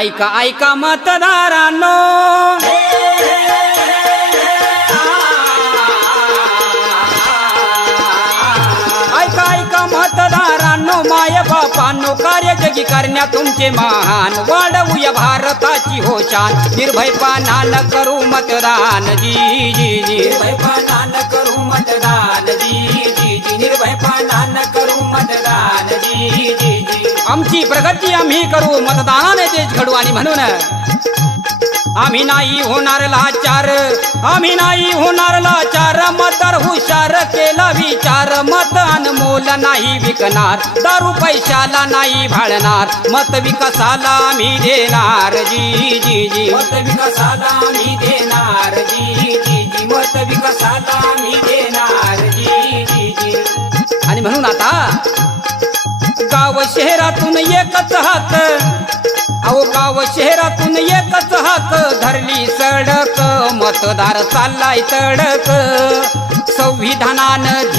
ऐका ऐका मतदारांनो, ऐका ऐका मतदारांनो, माय बापांनो, कार्य जगी करण्या तुमचे महान, वाढवूया भारताची हो शान, निर्भयपणान करू मतदान जी जी जी, निर्भयपणान करू मतदान जी जी जी, निर्भयपणान करू मतदान जी जी जी. आमची प्रगती आम्ही करू, मतदानाने देश घडू. आणि म्हणून आम्ही नाही होणार लाचार, आम्ही नाही होणार लाचार, मतदार हुशार केला विचार, मत अनमोल नाही विकणार, दारू पैशाला नाही भाळणार, मत विकासाला आम्ही देणार जी जी जी, मत विकासाला आम्ही देणार जी जी जी, मत विकासाला आम्ही देणार जी जी जी. आणि म्हणून आता गाव शहरातून एकच हात, अहो गाव शहरातून एकच हात, धरली सडक, मतदार चाललाय तडक, संविधानानं